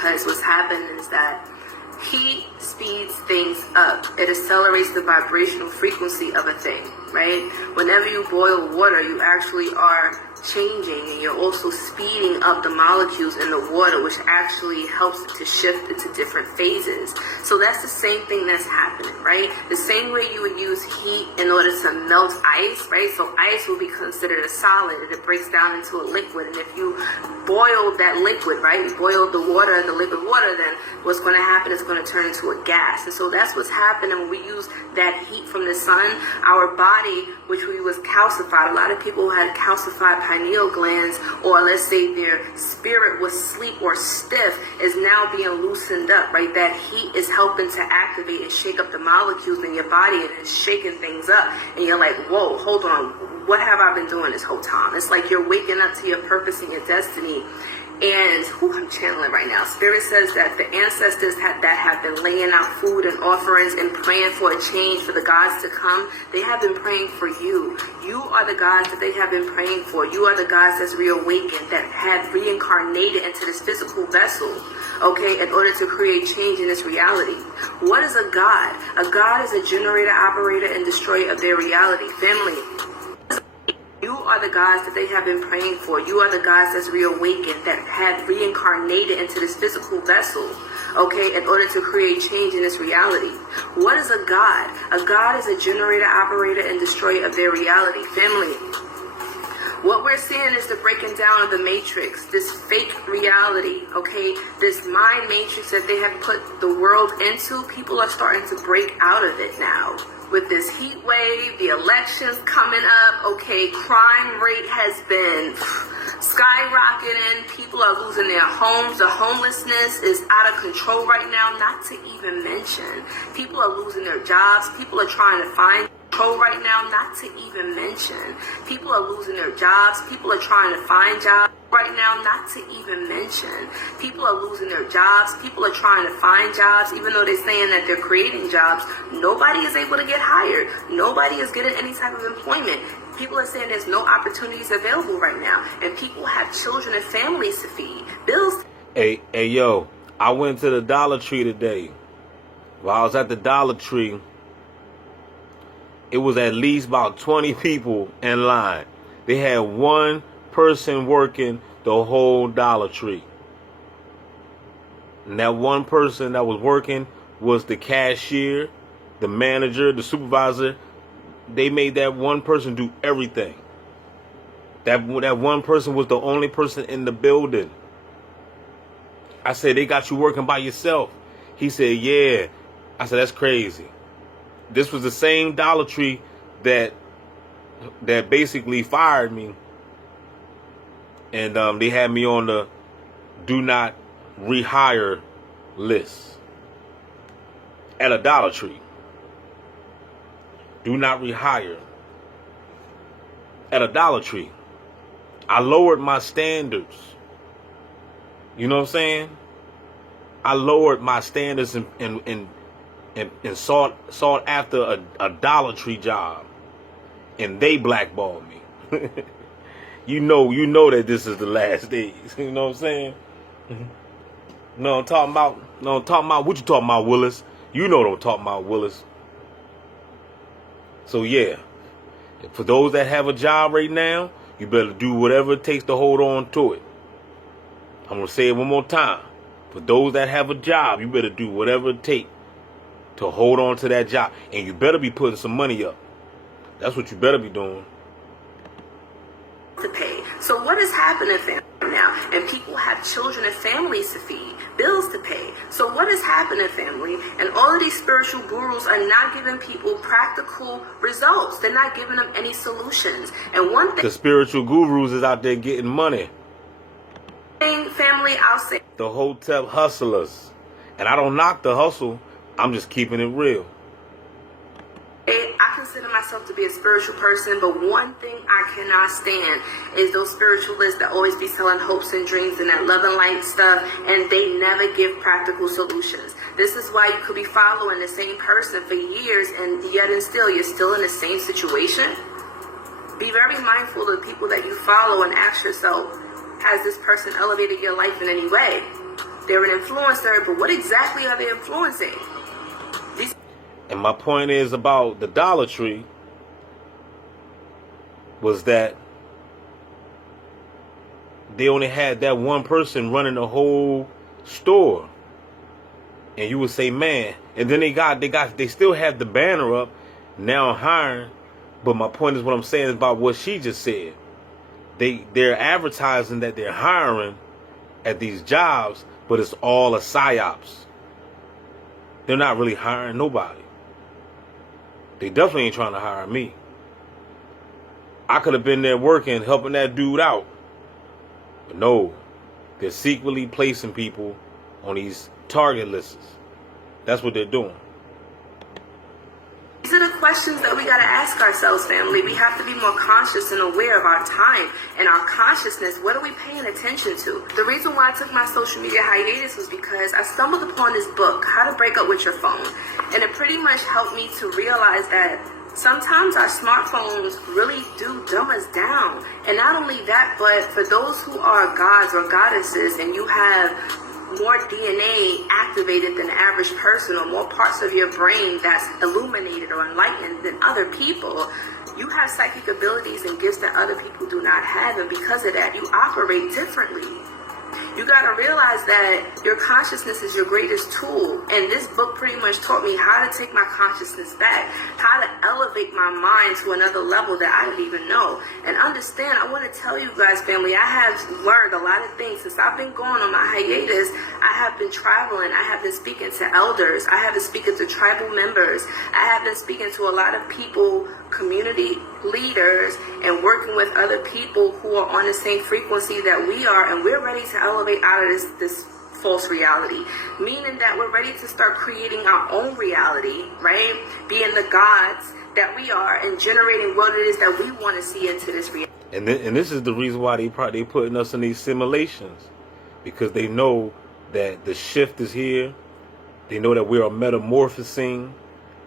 because what's happened is that heat speeds things up. It accelerates the vibrational frequency of a thing, right? Whenever you boil water, you actually are changing, and you're also speeding up the molecules in the water, which actually helps it to shift into different phases. So that's the same thing that's happening, right? The same way you would use heat in order to melt ice, right? So ice will be considered a solid, and it breaks down into a liquid. And if you boil that liquid, right, you boil the water, the liquid water, then what's going to happen is going to turn into a gas. And so that's what's happening when we use that heat from the sun. Our body, which we was calcified, a lot of people had calcified pineal glands, or let's say their spirit was asleep or stiff, is now being loosened up, right? That heat is helping to activate and shake up the molecules in your body, and it's shaking things up. And you're like, whoa, hold on, what have I been doing this whole time? It's like you're waking up to your purpose and your destiny. And I'm channeling right now. Spirit says that the ancestors that have been laying out food and offerings and praying for a change for the gods to come, they have been praying for you. You are the gods that they have been praying for. You are the gods that's reawakened, that have reincarnated into this physical vessel, okay, in order to create change in this reality. What is a god? A god is a generator, operator, and destroyer of their reality. Family. You are the gods that they have been praying for. You are the gods that's reawakened, that have reincarnated into this physical vessel, okay, in order to create change in this reality. What is a god? A god is a generator, operator, and destroyer of their reality. Family. What we're seeing is the breaking down of the matrix, this fake reality, okay, this mind matrix that they have put the world into. People are starting to break out of it now. With this heat wave, the elections coming up, okay, crime rate has been skyrocketing. People are losing their homes. The homelessness is out of control right now, not to even mention. People are losing their jobs. People are trying to find control right now, not to even mention. People are losing their jobs. People are trying to find jobs right now, not to even mention. People are losing their jobs. People are trying to find jobs, even though they're saying that they're creating jobs. Nobody is able to get hired. Nobody is getting any type of employment. People are saying there's no opportunities available right now, and people have children and families to feed, bills. Hey, yo, I went to the Dollar Tree today. While I was at the Dollar Tree, it was at least about 20 people in line. They had one person working the whole Dollar Tree. And that one person that was working was the cashier, the manager, the supervisor. They made that one person do everything. That one person was the only person in the building. I said, they got you working by yourself. He said, yeah. I said, that's crazy. This was the same Dollar Tree that basically fired me. And they had me on the do not rehire list at a Dollar Tree. Do not rehire at a Dollar Tree. I lowered my standards. You know what I'm saying? I lowered my standards and sought after a Dollar Tree job, and they blackballed me. You know that this is the last days. You know what I'm saying? No, I'm talking about. No, I'm talking about. What you talking about, Willis? You know what I'm talking about, Willis. So yeah, for those that have a job right now, you better do whatever it takes to hold on to it. I'm gonna say it one more time. For those that have a job, you better do whatever it takes to hold on to that job, and you better be putting some money up. That's what you better be doing. To pay. So what is happening, family, now? And people have children and families to feed, bills to pay. So what is happening, family? And all of these spiritual gurus are not giving people practical results. They're not giving them any solutions. And one thing, the spiritual gurus is out there getting money. Family, I'll say, the hotel hustlers. And I don't knock the hustle. I'm just keeping it real. I consider myself to be a spiritual person, but one thing I cannot stand is those spiritualists that always be selling hopes and dreams and that love and light stuff, and they never give practical solutions. This is why you could be following the same person for years, and yet and still you're still in the same situation. Be very mindful of the people that you follow and ask yourself, has this person elevated your life in any way? They're an influencer, but what exactly are they influencing? And my point is about the Dollar Tree was that they only had that one person running the whole store. And you would say, man, and then they still have the banner up, now hiring. But my point is what I'm saying is about what she just said. They're advertising that they're hiring at these jobs, but it's all a psyops. They're not really hiring nobody. They definitely ain't trying to hire me. I could have been there working, helping that dude out. But no, they're secretly placing people on these target lists. That's what they're doing. These are the questions that we got to ask ourselves, family. We have to be more conscious and aware of our time and our consciousness. What are we paying attention to? The reason why I took my social media hiatus was because I stumbled upon this book, How to Break Up With Your Phone. And it pretty much helped me to realize that sometimes our smartphones really do dumb us down. And not only that, but for those who are gods or goddesses and you have more DNA activated than the average person, or more parts of your brain that's illuminated or enlightened than other people, you have psychic abilities and gifts that other people do not have, and because of that, you operate differently. You got to realize that your consciousness is your greatest tool. And this book pretty much taught me how to take my consciousness back, how to elevate my mind to another level that I didn't even know. And understand, I want to tell you guys, family, I have learned a lot of things. Since I've been going on my hiatus, I have been traveling. I have been speaking to elders. I have been speaking to tribal members. I have been speaking to a lot of people, community leaders, and working with other people who are on the same frequency that we are, and we're ready to elevate out of this false reality, meaning that we're ready to start creating our own reality, right? Being the gods that we are and generating what it is that we want to see into this reality. And this is the reason why they putting us in these simulations, because they know that the shift is here. They know that we are metamorphosing,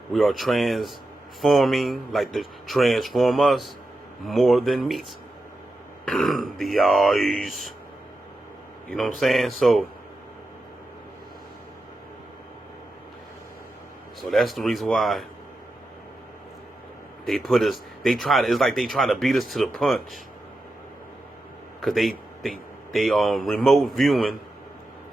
we are transforming, like to transform us more than meets the eyes. You know what I'm saying? So that's the reason why they put us. It's like they try to beat us to the punch, because they remote viewing,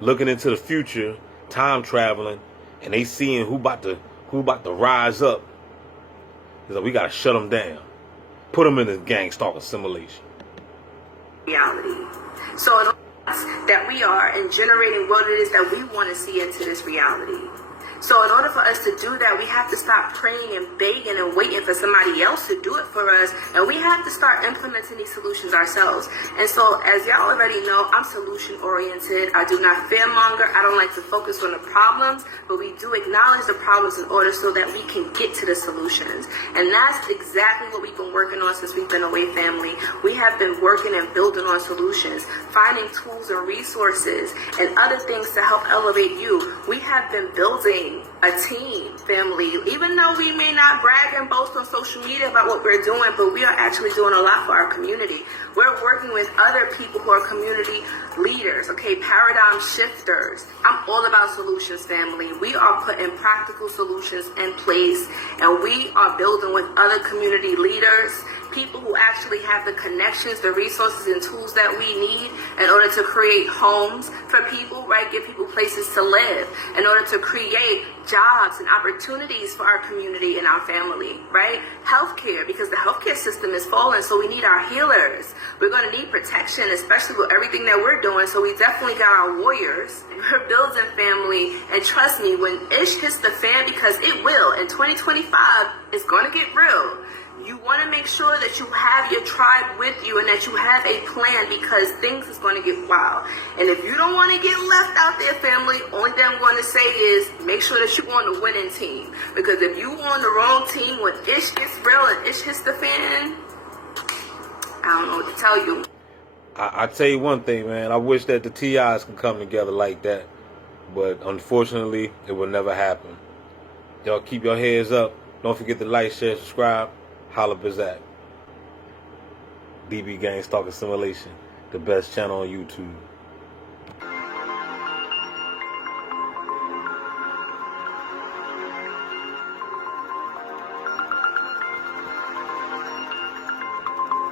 looking into the future, time traveling, and they seeing who about to rise up. It's like we gotta shut them down, put them in the gang stalker simulation. Reality. So in that we are and generating what it is that we want to see into this reality. So in order for us to do that, we have to stop praying and begging and waiting for somebody else to do it for us. And we have to start implementing these solutions ourselves. And so as y'all already know, I'm solution oriented. I do not fearmonger. I don't like to focus on the problems, but we do acknowledge the problems in order so that we can get to the solutions. And that's exactly what we've been working on since we've been away, family. We have been working and building on solutions, finding tools and resources and other things to help elevate you. We have been building a team, family. Even though we may not brag and boast on social media about what we're doing, but we are actually doing a lot for our community. We're working with other people who are community leaders, okay, paradigm shifters. I'm all about solutions, family. We are putting practical solutions in place, and we are building with other community leaders, people who actually have the connections, the resources, and tools that we need in order to create homes for people, right? Give people places to live, in order to create jobs and opportunities for our community and our family, right? Healthcare, because the healthcare system is falling, so we need our healers. We're going to need protection, especially with everything that we're doing, so we definitely got our warriors. We're building, family, and trust me, when ish hits the fan, because it will, in 2025, it's going to get real. You want to make sure that you have your tribe with you and that you have a plan, because things is going to get wild. And if you don't want to get left out there, family, only thing I'm going to say is make sure that you're on the winning team. Because if you on the wrong team when ish gets real and ish hits the fan, I don't know what to tell you. I tell you one thing, man. I wish that the TIs could come together like that. But unfortunately, it will never happen. Y'all keep your heads up. Don't forget to like, share, subscribe. Holla Bizak. DB Gang Stalker Simulation, the best channel on YouTube.